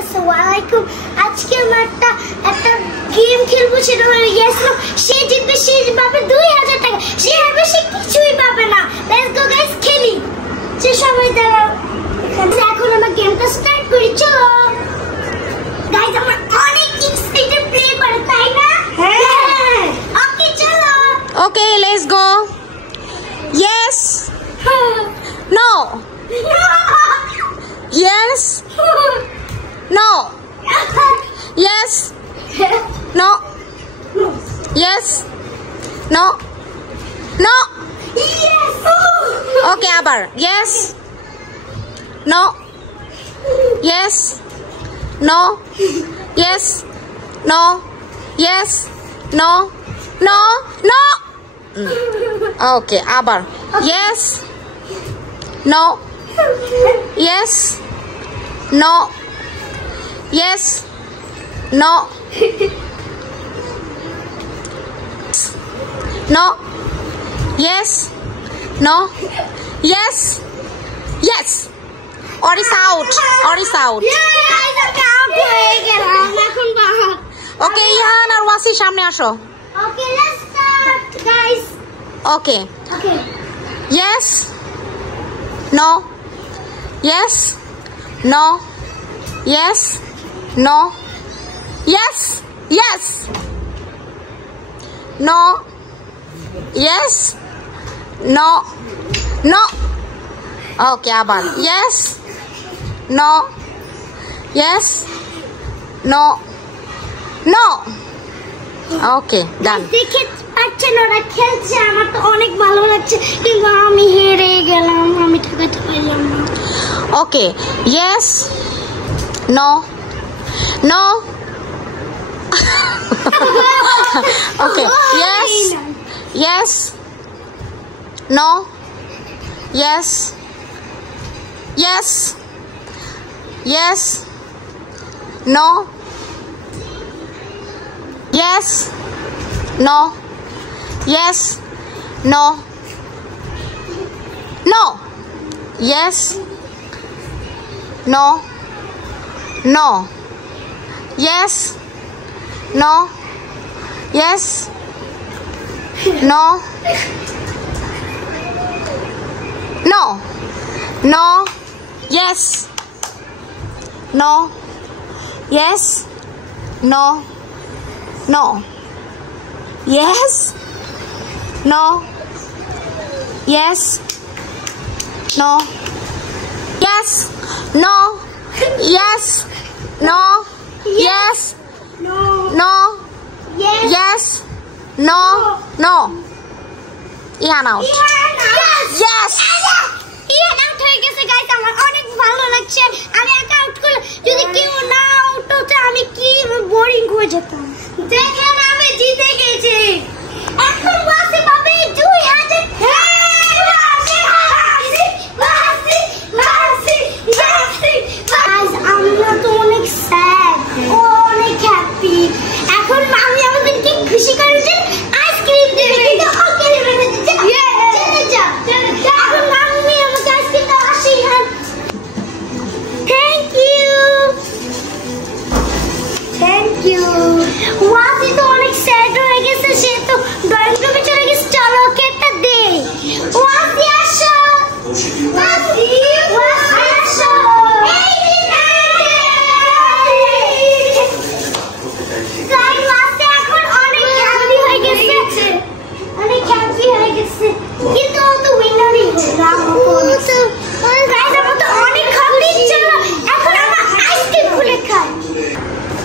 আসসালামু আলাইকুম। আজকে আমরা একটা গেম খেলবো, সেটা হলো ইয়েস নো। সে জিতবে, সে পাবে 2000 টাকা, সে হারবে, সে কিছুই পাবে না। লেটস গো গাইস, খেলি। যে সবাই দাঁড়াও, এখন আমরা গেমটা স্টার্ট করি, চলো গাইস। আমরা অনেক এক্সাইটেড প্লে করে, তাই না? হ্যাঁ। ওকে চলো। Okay let's go. Yes no. Yes. No. Yes. No. Yes. No. No. Yes. Okay, abar. Yes. No. Yes. No. Yes. No. Yes. No. No. No. Okay, abar. Yes. No. Yes. No. Yes. No. No. Yes. No. Yes. Yes. Or is out. Or is out. Okay, Ihan আর ওয়াসি সামনে আসো. Okay, let's start, guys. Okay. Okay. Yes. No. Yes. No. Yes. No. Yes. Yes. No. Yes. No. No. Okay, abar. Yes. No. Yes. No. No. Okay, done. দেখে পাচ্ছেন ওরা খেলছে, আমার তো অনেক ভালো লাগছে, কিন্তু আমি হেরে গেলাম, আমি ঠকাতে পারলাম না। Okay. Yes. No. No. Okay. Yes. Yes. No. Yes. Yes. Yes. No. Yes. No. Yes. No. No. Yes. No. No. Yes. No. Yes. No. No. No. Yes. No. Yes. No. No. Yes. No. Yes. No. Yes. No. Yes. No. Yes. No. No. Yes. Yes. No. No. Ihan out. Yes. Ihan out হয়ে গেছে guys, আমার অনেক ভালো লাগছে। আমি একা out করলে যদি কেউ না আউট হতো, আমি কি বোরিং হয়ে যেতাম। দেখেন আমি জিতে গেছি। এখন ওয়াসি পাবে 2000 আমরা তো অনেক স্যাড, অনেক হ্যাপি। এখন আমি আমাদেরকে খুশি করার জন্য আইসক্রিম দেবে, কিন্তু ওকে দেবে না। চলে যা। এখন আমি আমাকে আইসক্রিম দাও, আসি। হ্যাঁ, থ্যাংক ইউ, থ্যাংক ইউ। ওয়াসি তো অনেক স্যাড হয়ে গেছে, সে তো ড্রয়িং রুমে চলে গেছে। চলো ওকে একটা দে। ওয়াসি আসো, ওয়াসি, ওয়াসি আসো। কিন্তু ও তো উইনারই হলো। গাইস আমরা তো অনেক খাবি, চলো এখন আমরা আইসক্রিম খুলে খাই।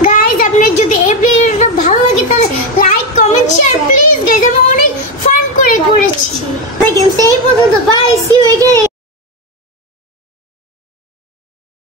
গাইস আপনাদের যদি এই ভিডিওটা ভালো লাগে তাহলে like, comment, share please. Guys আমরা অনেক ফান করেছি। গেমস এই পর্যন্ত, বাই, সি ইউ अगेन।